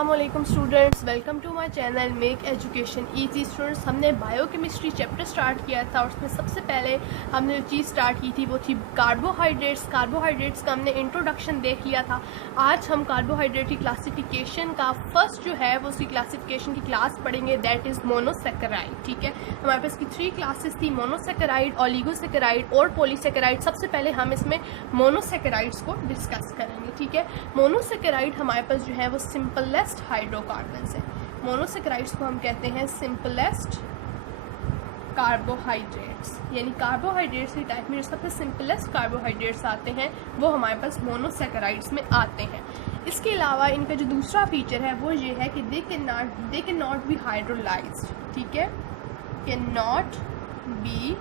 अस्सलामुअलैकुम students, welcome to my channel Make Education Easy. Students, हमने biochemistry chapter start किया था और उसमें सबसे पहले हमने जो चीज़ स्टार्ट की थी वो थी कार्बोहाइड्रेट्स। कार्बोहाइड्रेट्स का हमने इंट्रोडक्शन देख लिया था। आज हम कार्बोहाइड्रेट की क्लासिफिकेशन का फर्स्ट जो है वो उसकी क्लासिफिकेशन की क्लास पढ़ेंगे, दैट इज़ मोनोसेकेराइड। ठीक है, हमारे पास की 3 क्लासेस थी, मोनोसेकेराइड, ओलिगोसेकेराइड और पॉलीसेकेराइड। सबसे पहले हम इसमें मोनोसेकेराइड्स को डिस्कस करेंगे। ठीक है, मोनोसेकेराइड हमारे पास जो है वो सिंपलेस्ट हाइड्रोकार्बन्स है। मोनोसेकेराइड्स को हम कहते हैं सिंपलेस्ट कार्बोहाइड्रेट्स, यानी कार्बोहाइड्रेट्स की टाइप में जो सबसे सिंपलेस्ट कार्बोहाइड्रेट्स आते हैं वो हमारे पास मोनोसेकेराइड्स में आते हैं। इसके अलावा इनका जो दूसरा फीचर है वो ये है कि they can not be hydrolysed. ठीक है, कैन नॉट बी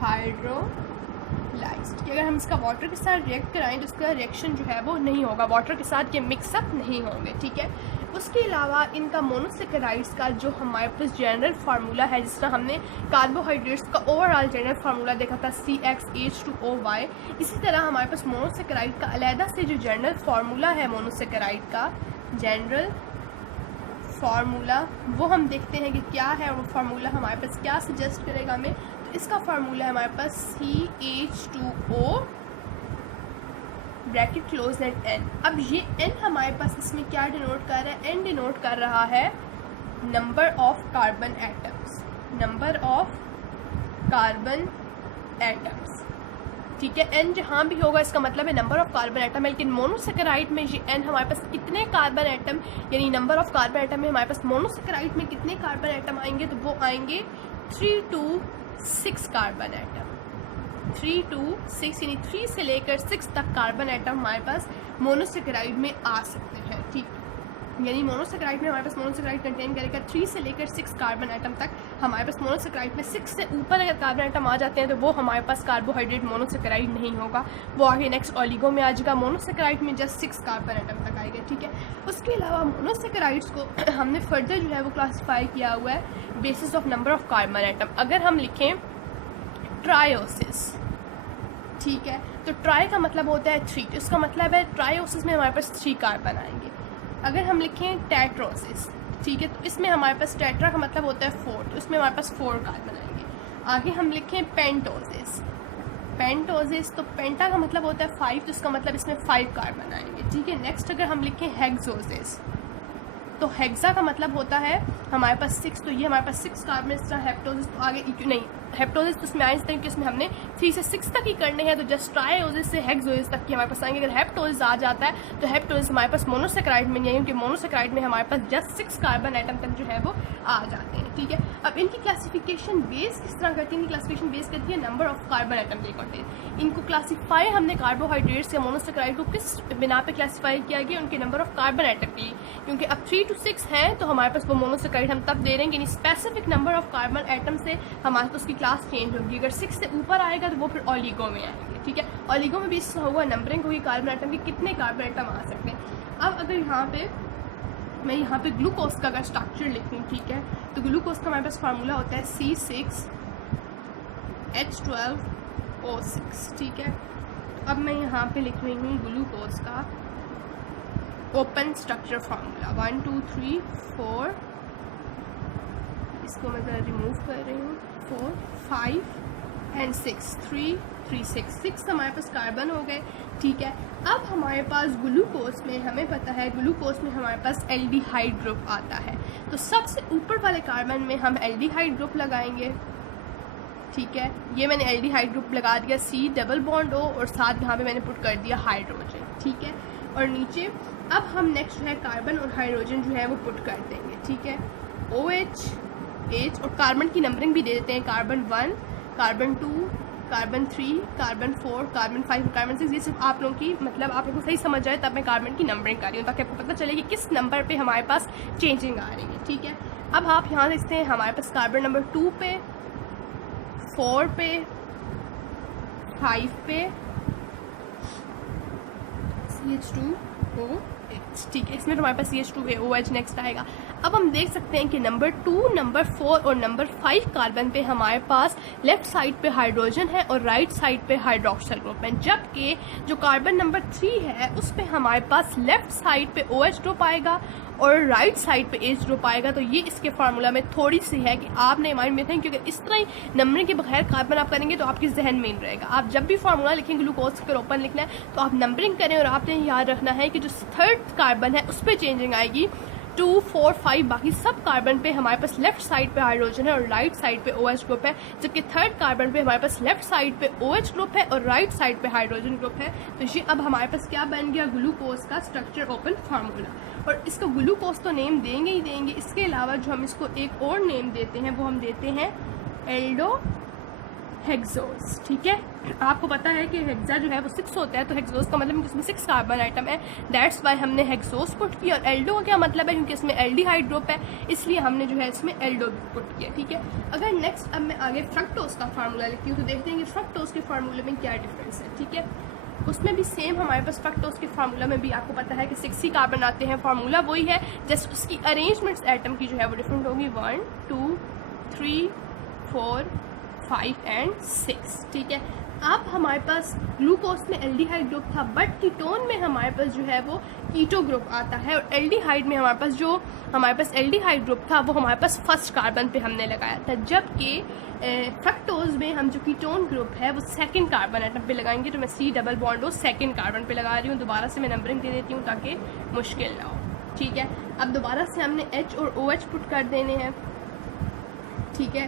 हाइड्रोलाइज्ड, कि अगर हम इसका वाटर के साथ रिएक्ट कराएं तो इसका रिएक्शन जो है वो नहीं होगा, वाटर के साथ ये मिक्सअप नहीं होंगे। ठीक है, उसके अलावा इनका मोनोसेकेराइड्स का जो हमारे पास जनरल फार्मूला है, जिस तरह हमने कार्बोहाइड्रेट्स का ओवरऑल जनरल फार्मूला देखा था CxH2OY, इसी तरह हमारे पास मोनोसेकेराइड का अलहदा से जो जनरल फार्मूला है, मोनोसेकेराइड का जनरल फार्मूला वो हम देखते हैं कि क्या है। और वो फार्मूला हमारे पास क्या सजेस्ट करेगा हमें, तो इसका फार्मूला है हमारे पास CH2O bracket close eight N। अब ये N हमारे पास इसमें क्या डिनोट कर रहा है, N डिनोट कर रहा है number of carbon atoms, number of carbon atoms. ठीक है, N जहाँ भी होगा इसका मतलब है नंबर ऑफ कार्बन एटम है। लेकिन मोनोसेकेराइड में ये N हमारे पास कितने कार्बन एटम, यानी नंबर ऑफ कार्बन एटम में हमारे पास मोनोसेकेराइड में कितने कार्बन एटम आएंगे, तो वो आएंगे 3 to 6 कार्बन एटम। 3 to 6 यानी 3 से लेकर 6 तक कार्बन एटम हमारे पास मोनोसेकेराइड में आ सकते हैं। ठीक, यानी मोनोसेकेराइड में हमारे पास मोनोसेकेराइड कंटेन करेगा 3 से लेकर 6 कार्बन एटम तक। हमारे पास मोनोसेकेराइड में 6 से ऊपर अगर कार्बन एटम आ जाते हैं तो वो हमारे पास कार्बोहाइड्रेट मोनोसेकेराइड नहीं होगा, वो आगे नेक्स्ट ओलिगो में आ जाएगा। मोनोसेकेराइड में जस्ट 6 कार्बन एटम तक आएगा। ठीक है, उसके अलावा मोनोसेकेराइड्स को हमने फर्दर जो है वो क्लासीफाई किया हुआ है basis of number of carbon atom. अगर हम लिखें ट्रायोसिस, ठीक है, तो ट्राई का मतलब होता है 3, तो इसका मतलब है ट्रायोसिस में हमारे पास 3 कार्बन आएंगे। अगर हम लिखें टेट्रोसिस, ठीक है, तो इसमें हमारे पास टेट्रा का मतलब होता है 4, तो इसमें हमारे पास 4 कार्बन आएंगे। आगे हम लिखें पेंटोसिस, पेंटोसिस तो पेंटा का मतलब होता है 5, तो इसका मतलब इसमें 5 कार्बन आएंगे। ठीक है, नेक्स्ट अगर हम लिखें हेक्सोसिस, तो हेक्सा का मतलब होता है हमारे पास 6, तो ये हमारे पास 6 कार्बन। इस तरह हेप्टोसिस तो आगे नहीं, हेप्टोसिस तो उसमें आए इस तरह कि उसमें हमने 3 से 6 तक ही करने हैं, तो जस्ट ट्रायोसिस से हेक्सोसिस तक की हमारे पास आएंगे। अगर हेप्टोसिस आ जाता है तो हेप्टोसिस हमारे पास मोनोसेकेराइड में नहीं है, क्योंकि मोनोसेकेराइड में हमारे पास जस्ट 6 कार्बन आइटम तक जो है वो आ जाते हैं। ठीक है, अब इनकी क्लासिफिकेशन बेस किस तरह करती है, इनकी क्लासिफिकेशन बेस करती है नंबर ऑफ कार्बन आइटम दे करते हैं। इनको क्लासीफाई हमने कार्बोहाइड्रेट्स या मोनोसेकेराइड को किस बिना पे क्लासीफाई किया गया, उनके नंबर ऑफ कार्बन आइटम के लिए, क्योंकि अब 3 to 6 हैं तो हमारे पास वो मोनोसेकेराइड हम तब दे रहे हैं, यानी specific number of carbon atom से हमारे पास उसकी क्लास चेंज होगी। अगर 6 से ऊपर आएगा तो वो फिर ओलिगो में आएंगे। ठीक है, ओलिगो में भी इस होगा नंबरिंग होगी कार्बन आइटम की, कितने कार्बन आइटम आ सकते हैं। अब अगर यहाँ पे मैं यहाँ पे ग्लूकोज का अगर स्ट्रक्चर लिखूँ, ठीक है, तो ग्लूकोज का हमारे पास फार्मूला होता है C6H12O6। ठीक है, अब मैं यहाँ पे लिख रही हूँ ग्लूकोज का ओपन स्ट्रक्चर फार्मूला 1 2 3 4, इसको मैं ज़रा रिमूव कर रही हूँ, 4 5 एंड 6, 3 3 6 हमारे पास कार्बन हो गए। ठीक है, अब हमारे पास ग्लूकोज में हमें पता है ग्लूकोज में हमारे पास एल्डिहाइड ग्रुप आता है, तो सबसे ऊपर वाले कार्बन में हम एल्डिहाइड ग्रुप लगाएंगे। ठीक है, ये मैंने एल्डिहाइड ग्रुप लगा दिया C डबल बॉन्ड O, और साथ यहाँ पे मैंने पुट कर दिया हाइड्रोजन। ठीक है, और नीचे अब हम नेक्स्ट जो है कार्बन और हाइड्रोजन जो है वो पुट कर देंगे। ठीक है, OH H, और कार्बन की नंबरिंग भी दे देते हैं, carbon 1, carbon 2, carbon 3, carbon 4, carbon 5, carbon 6। ये सिर्फ आप लोगों की मतलब आप लोगों को सही समझ जाए तब मैं कार्बन की नंबरिंग कर रही हूँ, ताकि आपको पता चले कि किस नंबर पे हमारे पास चेंजिंग आ रही है। ठीक है, अब आप यहाँ देखते हैं हमारे पास कार्बन नंबर 2 पे, 4 पे, 5 पे CH2OH CH, ठीक है। इसमें तो हमारे पास CH2AOH नेक्स्ट आएगा। अब हम देख सकते हैं कि नंबर 2, नंबर 4 और नंबर 5 कार्बन पे हमारे पास लेफ्ट साइड पे हाइड्रोजन है और राइट साइड पे हाइड्रोक्सिल ग्रुप है, जबकि जो कार्बन नंबर 3 है उस पे हमारे पास लेफ्ट साइड पे OH ग्रुप आएगा और राइट साइड पे H ग्रुप आएगा। तो ये इसके फार्मूला में थोड़ी सी है कि आपने माइंड में रखें, क्योंकि इस तरह ही नंबरिंग के बगैर कार्बन आप करेंगे तो आपके जहन में नहीं रहेगा। आप जब भी फार्मूला लिखेंगे ग्लूकोज के ओपन लिखना है तो आप नंबरिंग करें और आपने याद रखना है कि जो थर्ड कार्बन है उस पर चेंजिंग आएगी। 2, 4, 5 बाकी सब कार्बन पे हमारे पास लेफ्ट साइड पे हाइड्रोजन है और राइट साइड पे OH ग्रुप है, जबकि थर्ड कार्बन पे हमारे पास लेफ्ट साइड पे OH ग्रुप है और राइट साइड पे हाइड्रोजन ग्रुप है। तो ये अब हमारे पास क्या बन गया, ग्लूकोज का स्ट्रक्चर ओपन फार्मूला। और इसको ग्लूकोज तो नेम देंगे ही देंगे, इसके अलावा जो हम इसको एक और नेम देते हैं वो हम देते हैं एल्डो हेक्सोस, ठीक है। आपको पता है कि हेक्सा जो है वो 6 होता है, तो हेक्सोस का मतलब इसमें 6 कार्बन आइटम है, दैट्स वाई हमने हेक्सोस पुट किया। और एल्डो का क्या मतलब है, क्योंकि इसमें एल्डिहाइड ग्रुप है इसलिए हमने जो है इसमें एल्डो पुट किया, ठीक है। अगर नेक्स्ट अब मैं आगे फ्रक्टोज का फार्मूला लिखती हूँ तो देखते हैं कि फ्रक्टोज के फार्मूले में क्या डिफरेंस है, ठीक है। उसमें भी सेम हमारे पास फ्रक्टोज के फार्मूला में भी आपको पता है कि 6 ही कार्बन आते हैं, फार्मूला वही है, जस्ट उसकी अरेंजमेंट्स एटम की जो है वो डिफरेंट होगी, 1, 2, 3, 4, 5 एंड 6, ठीक है। अब हमारे पास ग्लूकोज में एल्डिहाइड ग्रुप था, बट कीटोन में हमारे पास जो है वो कीटो ग्रुप आता है, और एल्डिहाइड में हमारे पास एल्डिहाइड ग्रुप था वो हमारे पास फर्स्ट कार्बन पे हमने लगाया था, जबकि फ्रक्टोज में हम जो कीटोन ग्रुप है वो सेकंड कार्बन आइटम पे लगाएंगे। तो मैं C double bond second carbon पे लगा रही हूँ। दोबारा से मैं नंबरिंग दे देती हूँ ताकि मुश्किल ना हो, ठीक है। अब दोबारा से हमने H और OH पुट कर देने हैं, ठीक है।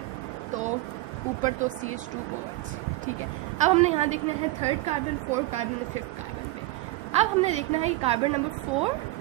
तो ऊपर तो CH2OH, ठीक है। अब हमने यहाँ देखना है थर्ड कार्बन, फोर्थ कार्बन और फिफ्थ कार्बन पे। अब हमने देखना है कि कार्बन नंबर 4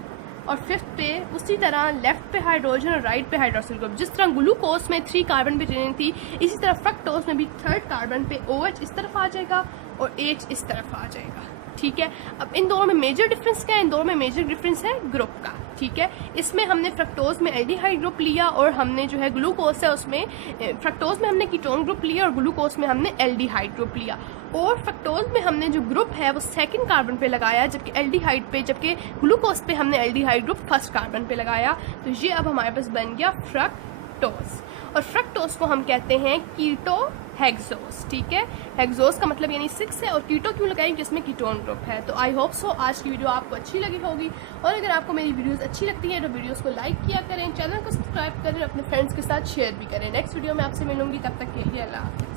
और फिफ्थ पे उसी तरह लेफ्ट पे हाइड्रोजन और राइट पे हाइड्रोक्सिल ग्रुप, जिस तरह ग्लूकोज में 3 कार्बन पे चेंजिंग थी इसी तरह फ्रक्टोज में भी थर्ड कार्बन पे OH इस तरफ आ जाएगा और H इस तरफ आ जाएगा, ठीक है। अब इन दोनों में मेजर डिफरेंस क्या है, इन दोनों में मेजर डिफरेंस है ग्रुप का, ठीक है। इसमें हमने फ्रक्टोज में एल्डिहाइड ग्रुप लिया और हमने जो है ग्लूकोज है उसमें फ्रक्टोज में हमने कीटोन ग्रुप लिया और ग्लूकोज में हमने एल्डिहाइड ग्रुप लिया, और फ्रक्टोज में हमने जो ग्रुप है वो सेकंड कार्बन पे लगाया, जबकि ग्लूकोज पे हमने एल्डिहाइड ग्रुप फर्स्ट कार्बन पे लगाया। तो ये अब हमारे पास बन गया फ्रक्टोज, और फ्रक्टोज को हम कहते हैं कीटो हेक्सोस, ठीक है। हेक्सोस का मतलब यानी 6 है, और कीटो क्यों लगाएंगे, जिसमें कीटोन ग्रुप है। तो आई होप सो आज की वीडियो आपको अच्छी लगी होगी, और अगर आपको मेरी वीडियोस अच्छी लगती है तो वीडियोस को लाइक किया करें, चैनल को सब्सक्राइब करें, अपने फ्रेंड्स के साथ शेयर भी करें। नेक्स्ट वीडियो में आपसे मिलूंगी, तब तक के लिए अल्लाह हाफ़िज़।